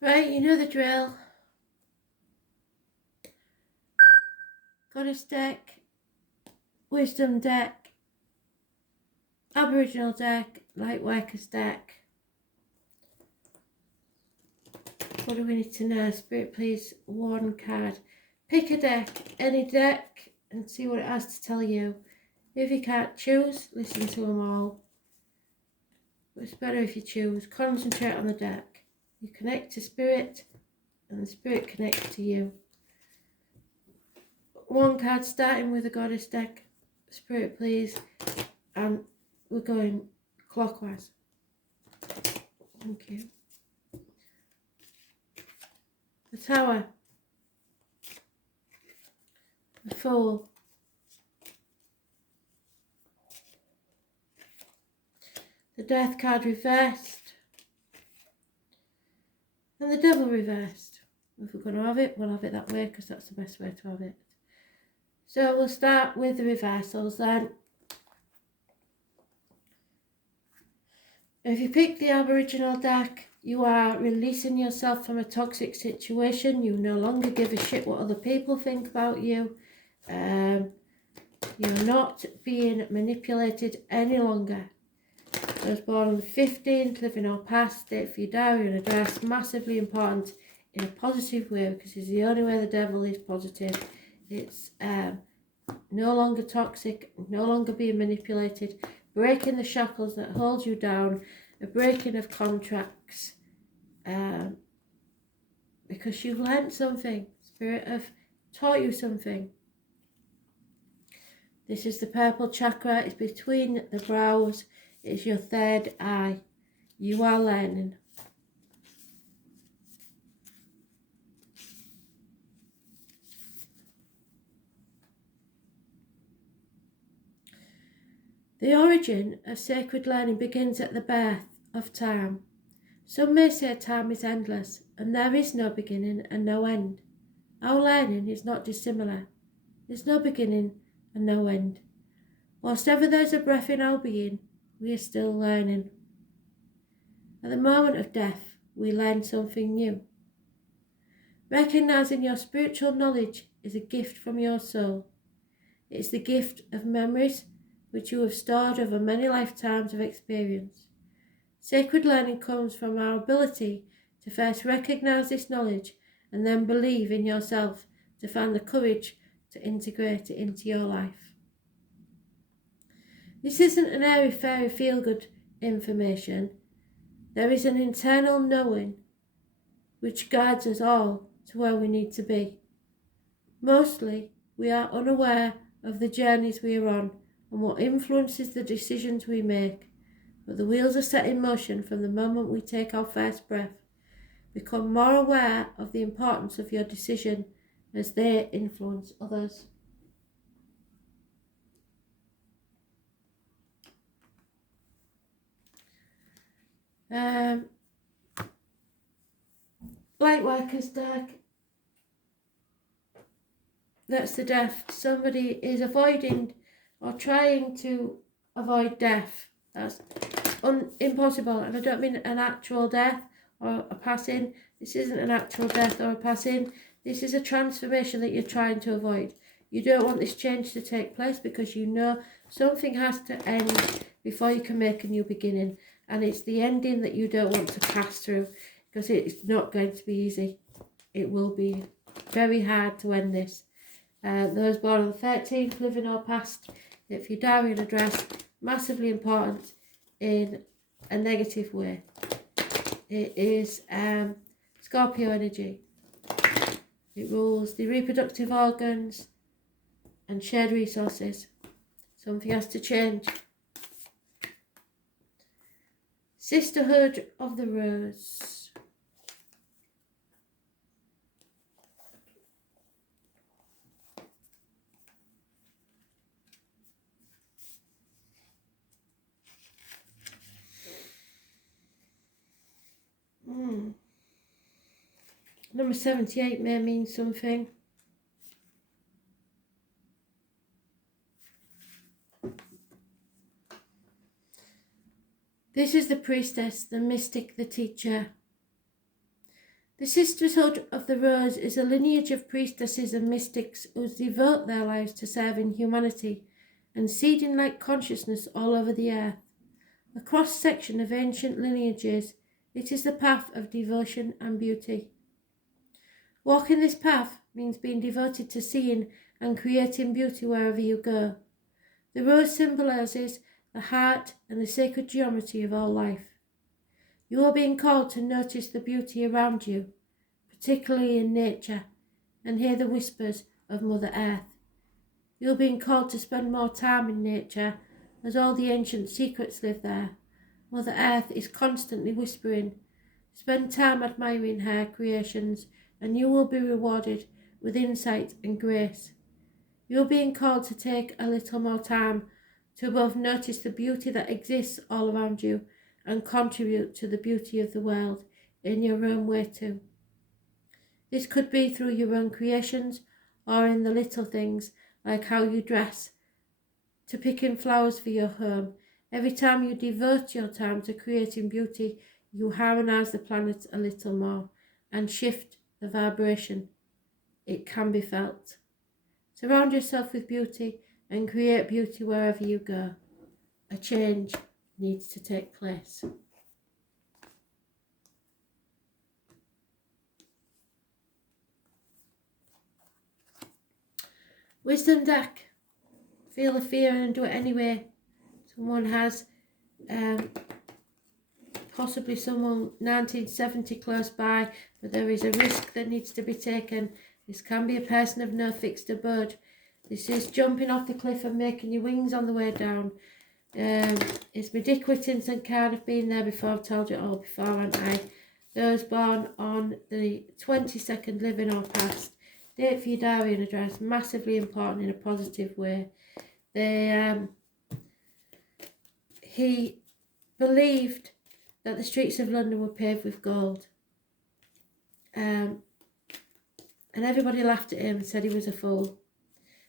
Right, you know the drill. Goddess deck, wisdom deck, aboriginal deck, lightworkers deck. What do we need to know? Spirit, please, one card. Pick a deck, any deck, and see what it has to tell you. If you can't choose, listen to them all. But it's better if you choose. Concentrate on the deck. You connect to Spirit, and the Spirit connects to you. One card starting with a goddess deck. Spirit, please. And we're going clockwise. Thank you. The Tower. The Fool. The Death card reversed. And the Devil reversed. If we're going to have it, we'll have it that way because that's the best way to have it. So we'll start with the reversals then. If you pick the Aboriginal deck, you are releasing yourself from a toxic situation. You no longer give a shit what other people think about you. You're not being manipulated any longer. I was born on the 15th, living or past, date for your diary and address, massively important in a positive way because it's the only way the devil is positive. It's no longer toxic, no longer being manipulated, breaking the shackles that hold you down, a breaking of contracts, because you've learnt something. Spirit have taught you something. This is the purple chakra. It's between the brows. It's your third eye. You are learning. The origin of sacred learning begins at the birth of time. Some may say time is endless, and there is no beginning and no end. Our learning is not dissimilar. There's no beginning and no end. Whilst ever there's a breath in our being, we are still learning. At the moment of death, we learn something new. Recognizing your spiritual knowledge is a gift from your soul. It's the gift of memories which you have stored over many lifetimes of experience. Sacred learning comes from our ability to first recognize this knowledge and then believe in yourself to find the courage to integrate it into your life. This isn't an airy-fairy feel-good information. There is an internal knowing which guides us all to where we need to be. Mostly, we are unaware of the journeys we are on and what influences the decisions we make, but the wheels are set in motion from the moment we take our first breath. Become more aware of the importance of your decision as they influence others. Lightworkers deck. That's the death. Somebody is avoiding or trying to avoid death. That's impossible. And I don't mean an actual death or a passing. This isn't an actual death or a passing. This is a transformation that you're trying to avoid. You don't want this change to take place because you know something has to end before you can make a new beginning. And it's the ending that you don't want to pass through because it's not going to be easy. It will be very hard to end this. Those born on the 13th, living or past, if your diary and address, massively important in a negative way. It is Scorpio energy. It rules the reproductive organs and shared resources. Something has to change. Sisterhood of the Rose. Number 78 may mean something. This is the priestess, the mystic, the teacher. The sisterhood of the rose is a lineage of priestesses and mystics who devote their lives to serving humanity and seeding light consciousness all over the earth. A cross-section of ancient lineages, it is the path of devotion and beauty. Walking this path means being devoted to seeing and creating beauty wherever you go. The rose symbolises the heart and the sacred geometry of all life. You are being called to notice the beauty around you, particularly in nature, and hear the whispers of Mother Earth. You are being called to spend more time in nature, as all the ancient secrets live there. Mother Earth is constantly whispering. Spend time admiring her creations, and you will be rewarded with insight and grace. You are being called to take a little more time to both notice the beauty that exists all around you and contribute to the beauty of the world in your own way too. This could be through your own creations or in the little things like how you dress, to picking flowers for your home. Every time you devote your time to creating beauty, you harmonise the planet a little more and shift the vibration. It can be felt. Surround yourself with beauty and create beauty wherever you go. A change needs to take place. Wisdom deck. Feel the fear and do it anyway. Someone has possibly someone 1970 close by, but there is a risk that needs to be taken. This can be a person of no fixed abode. This is jumping off the cliff and making your wings on the way down. It's ridiculous in St. Cardiff, been there before, I've told you it all before, haven't I? Those born on the 22nd living or past. Date for your diary and address, massively important in a positive way. He believed that the streets of London were paved with gold. And everybody laughed at him and said he was a fool.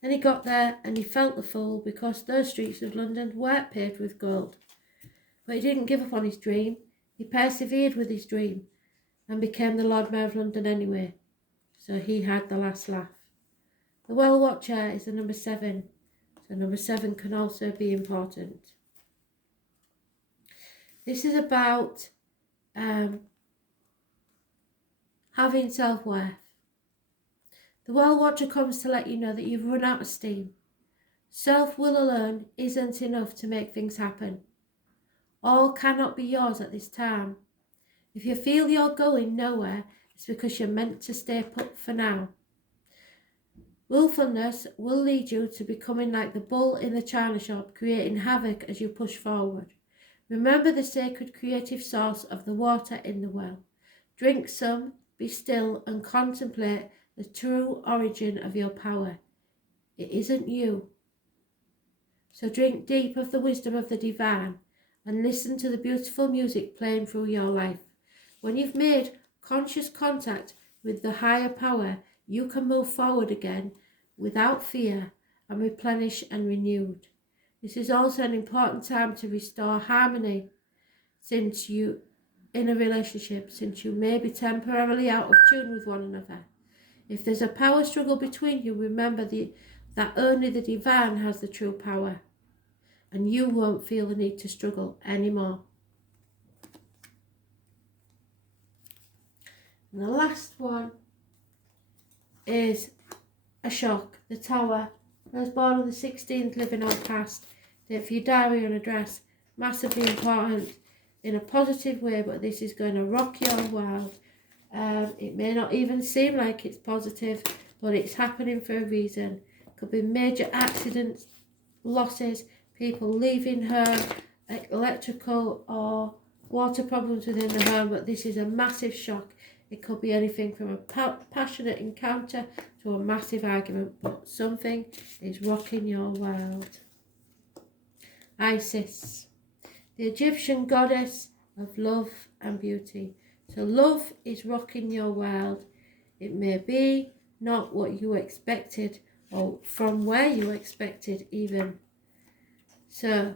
Then he got there and he felt the fool because those streets of London weren't paved with gold. But he didn't give up on his dream. He persevered with his dream and became the Lord Mayor of London anyway. So he had the last laugh. The Well Watcher is the number 7. So number 7 can also be important. This is about having self-worth. The Well Watcher comes to let you know that you've run out of steam. Self-will alone isn't enough to make things happen. All cannot be yours at this time. If you feel you're going nowhere, it's because you're meant to stay put for now. Willfulness will lead you to becoming like the bull in the china shop, creating havoc as you push forward. Remember the sacred creative source of the water in the well. Drink some, be still, and contemplate the true origin of your power. It isn't you. So drink deep of the wisdom of the divine and listen to the beautiful music playing through your life. When you've made conscious contact with the higher power, you can move forward again without fear and replenish and renewed. This is also an important time to restore harmony since you in a relationship, since you may be temporarily out of tune with one another. If there's a power struggle between you, remember that only the divine has the true power, and you won't feel the need to struggle anymore. And the last one is a shock. The Tower. I was born on the 16th, living or past. Date for your diary and address. Massively important in a positive way, but this is going to rock your world. It may not even seem like it's positive, but it's happening for a reason. Could be major accidents, losses, people leaving home, electrical or water problems within the home, but this is a massive shock. It could be anything from a passionate encounter to a massive argument, but something is rocking your world. Isis, the Egyptian goddess of love and beauty. So love is rocking your world. It may be not what you expected or from where you expected even. So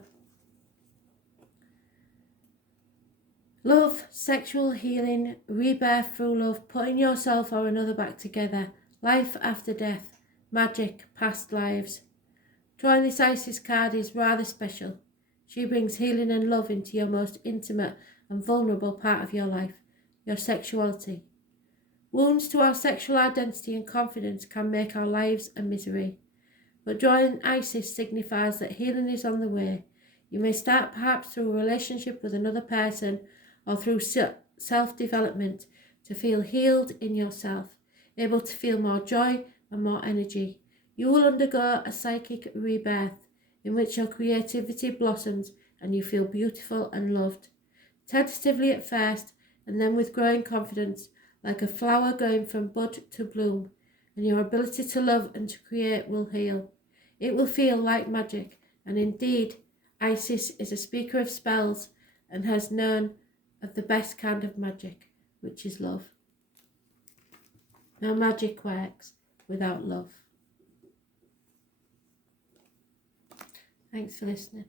Love, sexual healing, rebirth through love, putting yourself or another back together, life after death, magic, past lives. Drawing this Isis card is rather special. She brings healing and love into your most intimate and vulnerable part of your life, your sexuality. Wounds to our sexual identity and confidence can make our lives a misery. But drawing Isis signifies that healing is on the way. You may start perhaps through a relationship with another person or through self-development to feel healed in yourself, able to feel more joy and more energy. You will undergo a psychic rebirth in which your creativity blossoms and you feel beautiful and loved. Tentatively at first, and then with growing confidence, like a flower going from bud to bloom, and your ability to love and to create will heal. It will feel like magic, and indeed, Isis is a speaker of spells and has known of the best kind of magic, which is love. No magic works without love. Thanks for listening.